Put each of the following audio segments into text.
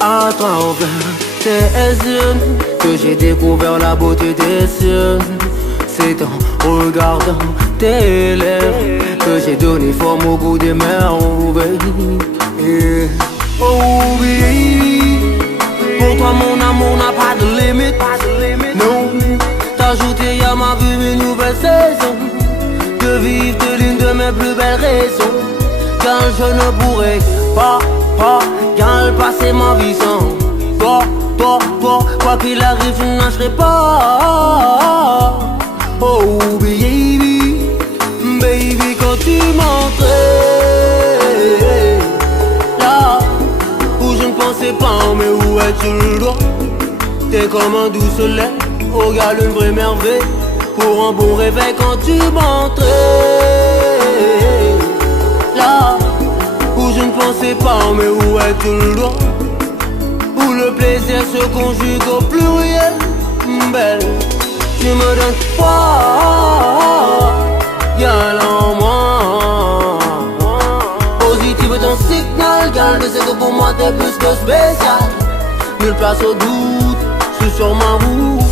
À travers tes yeux que j'ai découvert la beauté des cieux. C'est en regardant tes lèvres que j'ai donné forme au goût des merveilles. Yeah. Oh baby, pour toi mon amour n'a pas de limite. Non, t'ajouter à ma vie une nouvelle saison. De vivre de l'une de mes plus belles raisons. Car je ne pourrais pas passer ma vie sans toi, quoi qu'il arrive, je ne lâcherai pas. Oh baby, quand tu m'entrais là où je ne pensais pas, mais où es-tu le doigt? T'es comme un doux soleil, au galop une vraie merveille. Pour un bon réveil quand tu m'entrais là où je ne pensais pas, mais où es-tu le doigt? Où le plaisir se conjugue au pluriel. Belle, tu me donnes foi, y'a en moi. Positive est ton signal, gal, je sais que pour moi t'es plus que spécial. Nulle place au doute, je suis sur ma route.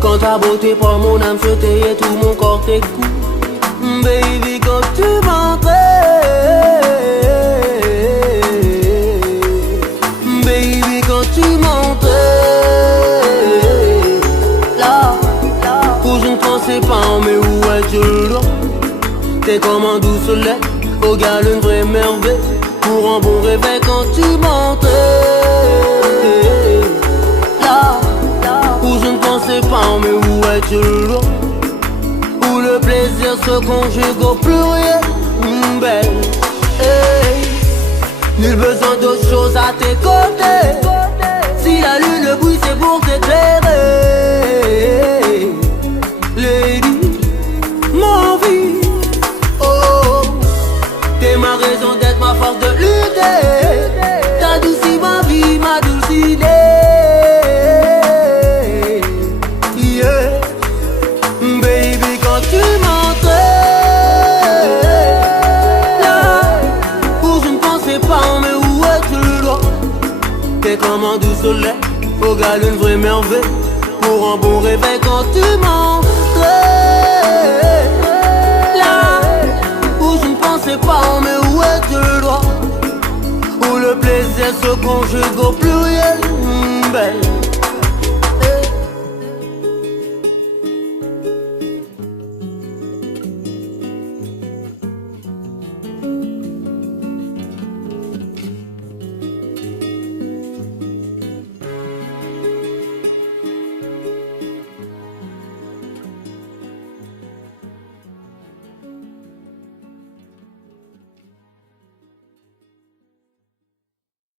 Quand ta beauté prend mon âme, je t'ai et tout mon corps t'écoute. Baby, quand tu m'entrais, baby, quand tu m'entrais là où je ne pensais pas, mais où es-tu là? T'es comme un doux soleil, au galop une vraie merveille. Pour un bon réveil quand tu m'entrais là où je ne pensais pas, mais où es-tu là? Où le plaisir se conjugue au pluriel. Belle, hey. Nul besoin d'autre chose à tes côtés. Si la lune brille, c'est pour t'éclairer. Lady, ma vie, oh, t'es ma raison d'être, ma force de lutter. T'adoucis ma vie, ma douce idée. Yeah, baby, quand tu m'entrais là où je ne pensais pas, mais où es-tu le doigt? T'es comme un doux soleil, au galop une vraie merveille. Pour un bon réveil quand tu m'entrais là où je ne pensais pas, mais où es-tu le doigt? Où le plaisir se conjugue au pluriel. Belle,